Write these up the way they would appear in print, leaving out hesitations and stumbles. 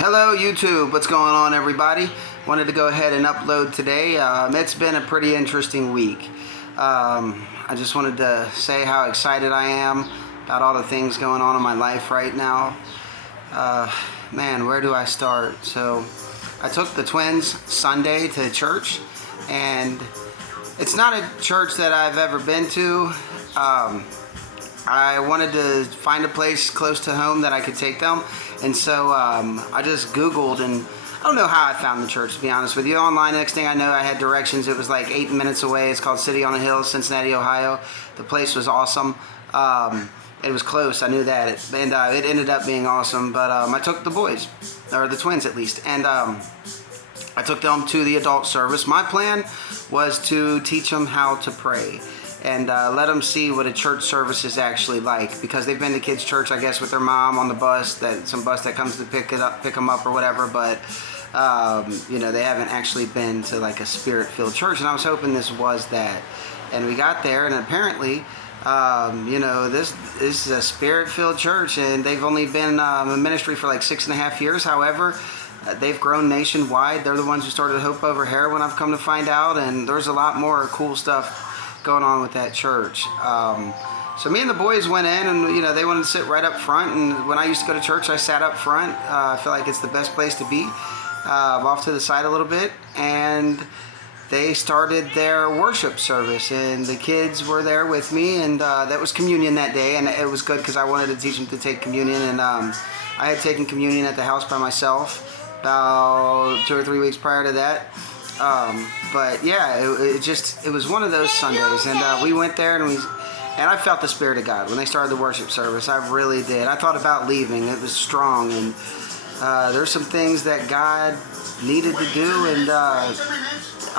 Hello YouTube, what's going on everybody? Wanted to go ahead and upload today. It's been a pretty interesting week. I just wanted to say how excited I am about all the things going on in my life right now. Man, where do I start? So I took the twins Sunday to church, and it's not a church that I've ever been to. I wanted to find a place close to home that I could take them, and so I just Googled, and I don't know how I found the church, to be honest with you. Online, next thing I know, I had directions. It was like 8 minutes away. It's called City on a Hill, Cincinnati, Ohio. The place was awesome. It was close, I knew that, it ended up being awesome. But I took the boys, or the twins at least, and I took them to the adult service. My plan was to teach them how to pray and let them see what a church service is actually like, because they've been to kids' church, I guess, with their mom on the bus, some bus that comes to pick them up or whatever, but you know, they haven't actually been to like a spirit-filled church, and I was hoping this was that. And we got there, and apparently, you know, this is a spirit-filled church, and they've only been in ministry for like 6.5 years. However, they've grown nationwide. They're the ones who started Hope Over Heroin, I've come to find out, and there's a lot more cool stuff going on with that church. So me and the boys went in, and you know, they wanted to sit right up front, and when I used to go to church, I sat up front. I feel like it's the best place to be, off to the side a little bit. And they started their worship service, and the kids were there with me, and that was communion that day, and it was good because I wanted to teach them to take communion, and I had taken communion at the house by myself about 2 or 3 weeks prior to that. But yeah, it was one of those Sundays, and we went there, and I felt the Spirit of God when they started the worship service. I really did. I thought about leaving. It was strong, and there's some things that God needed to do, and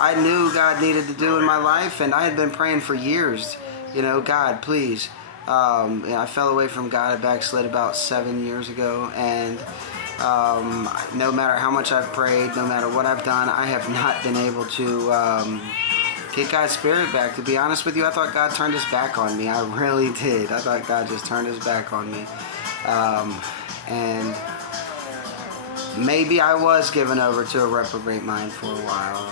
I knew God needed to do in my life, and I had been praying for years, you know, God, please. I fell away from God. I backslid about 7 years ago, and no matter how much I've prayed, no matter what I've done, I have not been able to get God's Spirit back. To be honest with you, I thought God turned his back on me. I really did. I thought God just turned his back on me. And maybe I was given over to a reprobate mind for a while.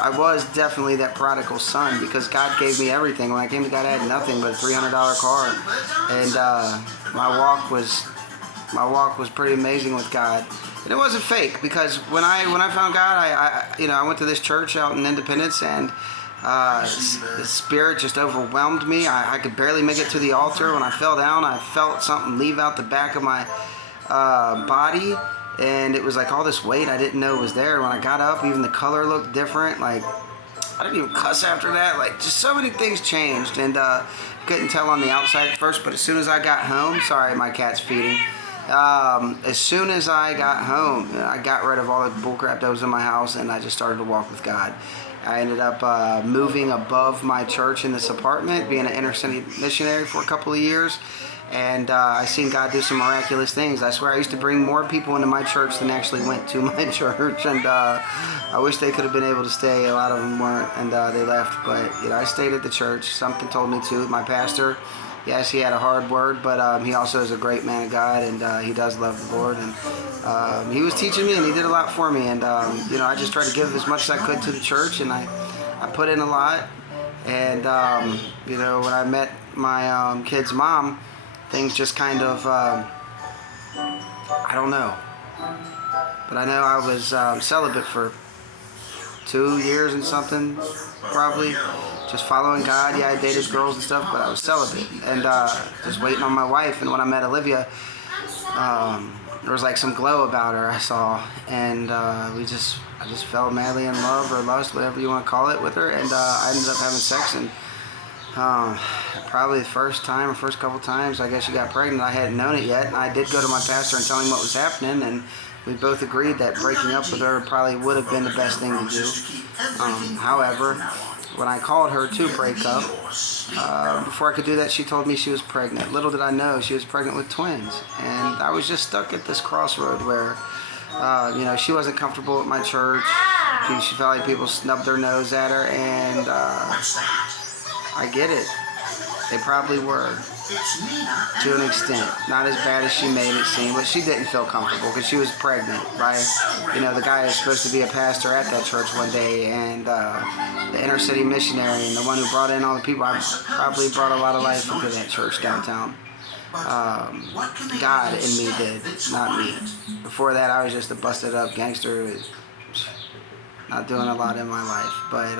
I was definitely that prodigal son, because God gave me everything. When I came to God, I had nothing but a $300 car, and my walk was pretty amazing with God. And it wasn't fake, because when I found God, I went to this church out in Independence, and the Spirit just overwhelmed me. I could barely make it to the altar. When I fell down, I felt something leave out the back of my body, and it was like all this weight I didn't know was there. When I got up, even the color looked different. Like, I didn't even cuss after that. Like, just so many things changed, and couldn't tell on the outside at first, but as soon as I got home, sorry, my cat's feeding. As soon as I got home, I got rid of all the bullcrap that was in my house, and I just started to walk with God. I ended up moving above my church in this apartment, being an inner city missionary for a couple of years, and I seen God do some miraculous things. I swear, I used to bring more people into my church than actually went to my church, and I wish they could have been able to stay. A lot of them weren't, and they left, but you know, I stayed at the church. Something told me to. My pastor, yes, he had a hard word, but he also is a great man of God, and he does love the Lord, and he was teaching me, and he did a lot for me, and you know, I just tried to give as much as I could to the church, and I put in a lot, and you know, when I met my kid's mom, things just kind of, I don't know, but I know I was celibate for 2 years and something, probably, just following God. Yeah, I dated girls and stuff, but I was celibate, and just waiting on my wife. And when I met Olivia, there was like some glow about her I saw, and I just fell madly in love, or lust, whatever you want to call it, with her, and I ended up having sex, and probably the first couple times, I guess she got pregnant. I hadn't known it yet, and I did go to my pastor and tell him what was happening, and we both agreed that breaking up with her probably would have been the best thing to do. However, when I called her to break up, before I could do that, she told me she was pregnant. Little did I know she was pregnant with twins, and I was just stuck at this crossroad where, you know, she wasn't comfortable at my church. She felt like people snubbed their nose at her, and I get it. They probably were. to an extent. Not as bad as she made it seem, but she didn't feel comfortable because she was pregnant by, the guy who's supposed to be a pastor at that church one day, and the inner city missionary, and the one who brought in all the people. I probably brought a lot of life into that church downtown. God in me did, not me. Before that, I was just a busted up gangster, not doing a lot in my life. But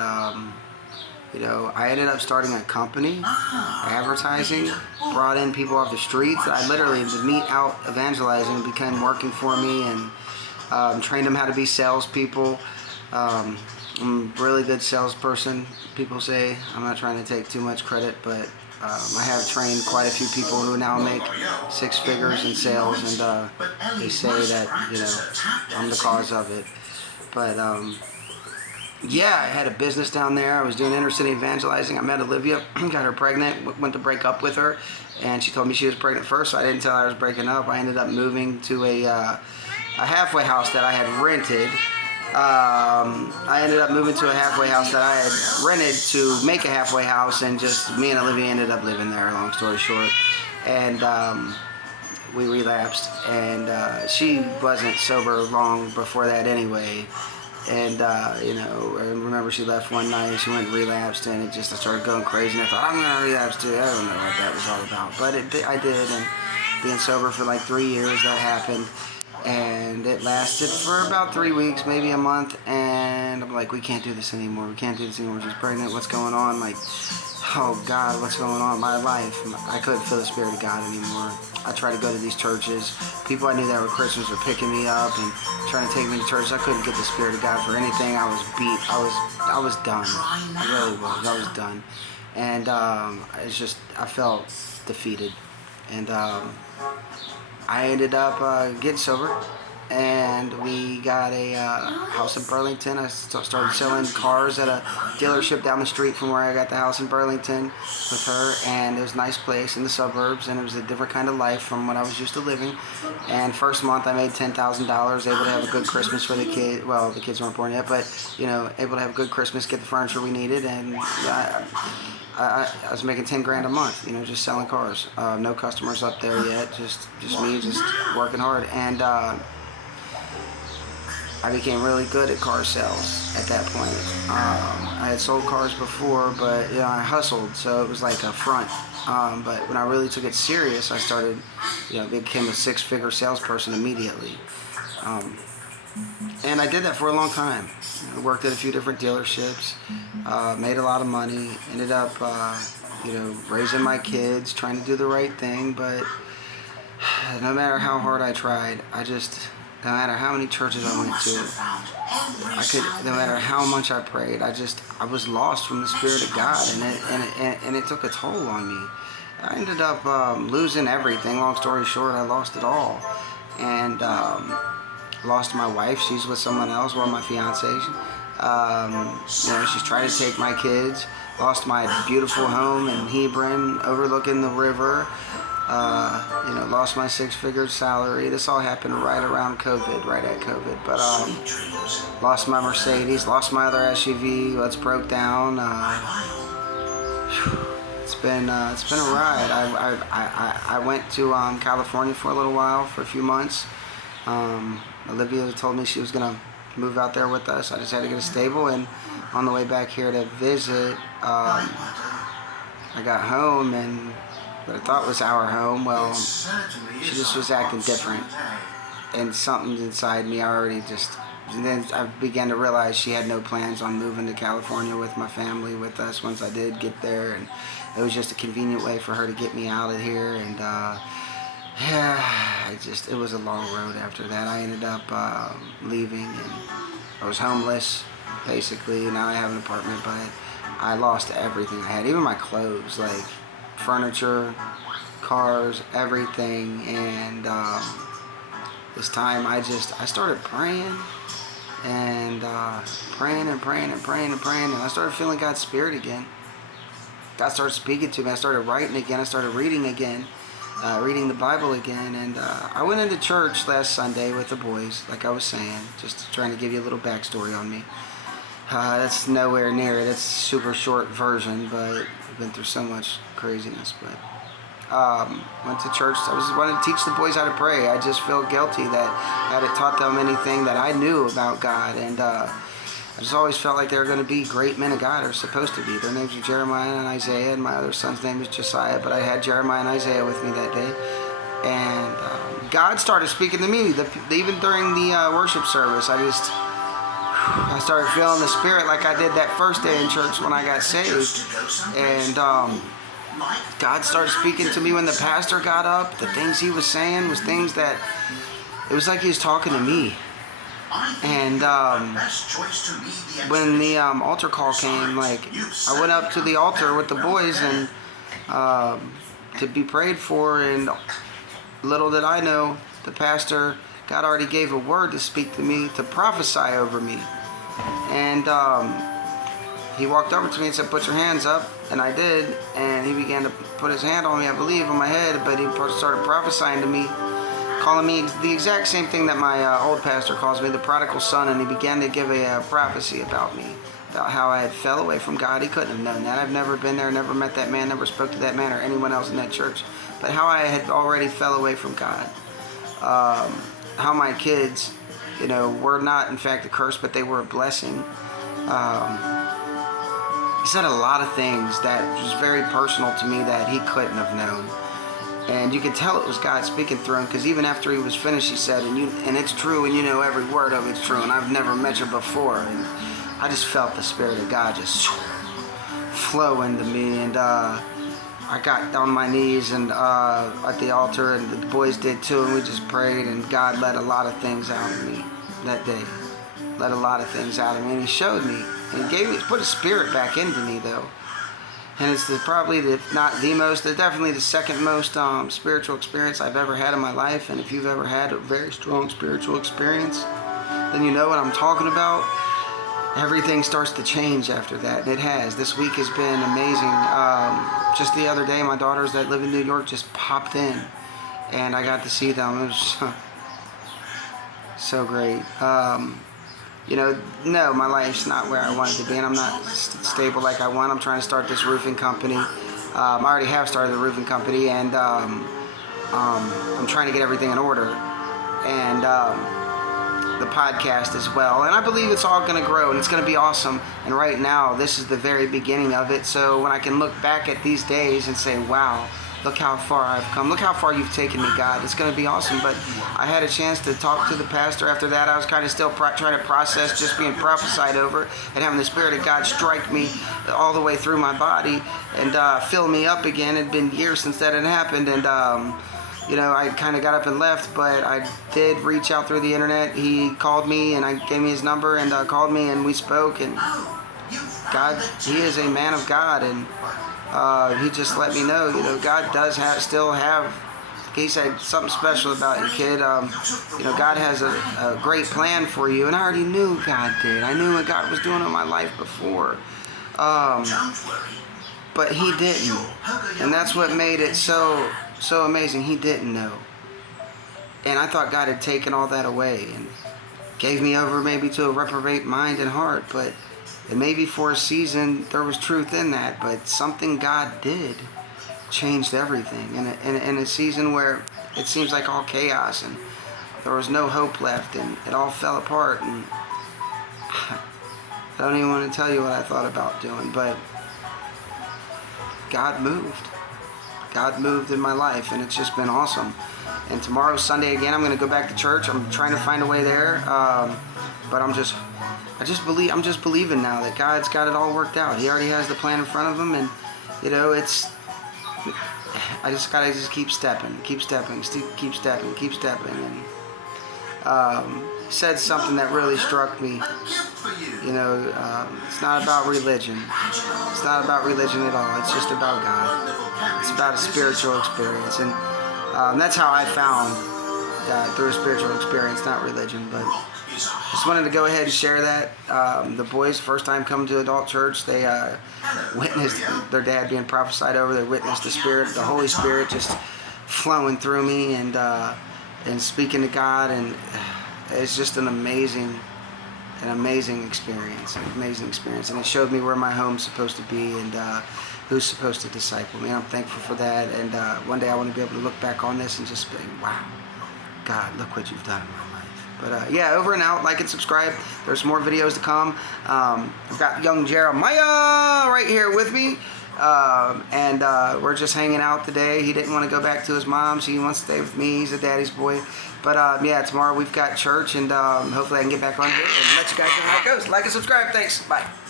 I ended up starting a company, advertising, brought in people off the streets. I literally, the meet out evangelizing became working for me, and trained them how to be salespeople. I'm a really good salesperson, people say. I'm not trying to take too much credit, but I have trained quite a few people who now make 6 figures in sales, and they say that, I'm the cause of it. But yeah, I had a business down there. I was doing inner city evangelizing. I met Olivia, got her pregnant, went to break up with her, and she told me she was pregnant first, so I didn't tell her I was breaking up. I ended up moving to a halfway house that I had rented. I ended up moving to a halfway house that I had rented to make a halfway house, and just me and Olivia ended up living there, long story short. And we relapsed, and she wasn't sober long before that anyway. And I remember she left one night, she went and relapsed, and I started going crazy, and I thought, I'm going to relapse too. I don't know what that was all about, but I did, and being sober for like 3 years, that happened, and it lasted for about 3 weeks, maybe a month, and I'm like, we can't do this anymore, she's pregnant, what's going on, like, oh God, what's going on in my life? I couldn't feel the Spirit of God anymore. I tried to go to these churches. People I knew that were Christians were picking me up and trying to take me to church. I couldn't get the Spirit of God for anything. I was beat. I was done. I really was. I was done. And I felt defeated. And I ended up getting sober. And we got a house in Burlington. I started selling cars at a dealership down the street from where I got the house in Burlington with her. And it was a nice place in the suburbs, and it was a different kind of life from what I was used to living. And first month I made $10,000, able to have a good Christmas for the kids. Well, the kids weren't born yet, but able to have a good Christmas, get the furniture we needed, and I was making 10 grand a month, just selling cars. No customers up there yet, just me, just working hard. And I became really good at car sales at that point. I had sold cars before, but I hustled, so it was like a front. But when I really took it serious, I started, became a 6-figure salesperson immediately. And I did that for a long time. I worked at a few different dealerships, made a lot of money, ended up, raising my kids, trying to do the right thing, but no matter how hard I tried, no matter how many churches I went to, no matter how much I prayed, I was lost from the Spirit of God, and it took a toll on me. I ended up losing everything. Long story short, I lost it all, and lost my wife. She's with someone else, my fiance. She's trying to take my kids. Lost my beautiful home in Hebron, overlooking the river. Lost my 6-figure salary. This all happened right around COVID, right at COVID. But lost my Mercedes, lost my other SUV. It's broke down. It's been a ride. I went to California for a little while, for a few months. Olivia told me she was gonna move out there with us. I just had to get a stable, and on the way back here to visit, I got home, and what I thought was our home, well, she just was acting different, and something inside me and then I began to realize she had no plans on moving to California with my family, with us, once I did get there, and it was just a convenient way for her to get me out of here, and it was a long road after that. I ended up leaving, and I was homeless, basically. Now I have an apartment, but I lost everything I had, even my clothes, like furniture, cars, everything. And this time I started praying, and praying, and I started feeling God's Spirit again. God started speaking to me. I started writing again. I started reading again, reading the Bible again. And I went into church last Sunday with the boys, like I was saying, just trying to give you a little backstory on me. That's nowhere near it. It's a super short version, but I've been through so much craziness. But Went to church. I was wanting to teach the boys how to pray. I just felt guilty that I hadn't taught them anything that I knew about God, and I just always felt like they were going to be great men of God, or supposed to be. Their names were Jeremiah and Isaiah, and my other son's name is Josiah, but I had Jeremiah and Isaiah with me that day. And God started speaking to me, even during the worship service. I started feeling the Spirit like I did that first day in church when I got saved. And God started speaking to me when the pastor got up. The things he was saying was things that, it was like he was talking to me. And when the altar call came, like, I went up to the altar with the boys and to be prayed for, and little did I know, the pastor, God already gave a word to speak to me, to prophesy over me. And he walked over to me and said, "Put your hands up," and I did, and he began to put his hand on me, I believe, on my head, but he started prophesying to me, calling me the exact same thing that my old pastor calls me, the prodigal son, and he began to give a prophecy about me, about how I had fell away from God. He couldn't have known that. I've never been there, never met that man, never spoke to that man or anyone else in that church, but how I had already fell away from God. How my kids, were not in fact a curse, but they were a blessing. He said a lot of things that was very personal to me that he couldn't have known. And you could tell it was God speaking through him, because even after he was finished, he said, and it's true, and every word of it's true, and I've never met you before. And I just felt the Spirit of God just flow into me, and I got on my knees and at the altar, and the boys did too, and we just prayed, and God let a lot of things out of me that day. Let a lot of things out of me, and he showed me, and he put his Spirit back into me, though. And it's probably definitely the second most spiritual experience I've ever had in my life. And if you've ever had a very strong spiritual experience, then you know what I'm talking about. Everything starts to change after that, and it has. This week has been amazing. Just the other day, my daughters that live in New York just popped in, and I got to see them. It was so great. No, my life's not where I want it to be, and I'm not stable like I want. I'm trying to start this roofing company. I already have started the roofing company, and I'm trying to get everything in order, and the podcast as well. And I believe it's all going to grow, and it's going to be awesome. And right now, this is the very beginning of it. So when I can look back at these days and say, wow, look how far I've come. Look how far you've taken me, God. It's going to be awesome. But I had a chance to talk to the pastor after that. I was kind of still trying to process just being prophesied over and having the Spirit of God strike me all the way through my body and fill me up again. It had been years since that had happened. And, I kind of got up and left, but I did reach out through the internet. He called me, and I gave me his number, and called me, and we spoke. And God, he is a man of God, and he just let me know, God does still have, he said, something special about you, kid. God has a great plan for you. And I already knew God did. I knew what God was doing in my life before. But he didn't. And that's what made it so amazing. He didn't know. And I thought God had taken all that away and gave me over maybe to a reprobate mind and heart. But and maybe for a season there was truth in that, but something God did changed everything. In a season where it seems like all chaos and there was no hope left and it all fell apart, and I don't even want to tell you what I thought about doing, but God moved. God moved in my life, and it's just been awesome. And tomorrow's Sunday again. I'm going to go back to church. I'm trying to find a way there, but I'm just believing now that God's got it all worked out. He already has the plan in front of him, and I just gotta keep stepping, and said something that really struck me. It's not about religion. It's not about religion at all. It's just about God. It's about a spiritual experience, and that's how I found God, through a spiritual experience, not religion. But just wanted to go ahead and share that. The boys, first time coming to adult church, they witnessed their dad being prophesied over. They witnessed the Holy Spirit just flowing through me and speaking to God, and it's just an amazing an amazing experience, and it showed me where my home's supposed to be and who's supposed to disciple me. And I'm thankful for that, and one day I want to be able to look back on this and just be, wow, God, look what you've done in my life. But yeah, over and out. Like and subscribe. There's more videos to come. I've got young Jeremiah right here with me. And we're just hanging out today. He didn't want to go back to his mom, so he wants to stay with me. He's a daddy's boy. But yeah, tomorrow we've got church, and hopefully I can get back on here and let you guys know how it goes. Like and subscribe. Thanks. Bye.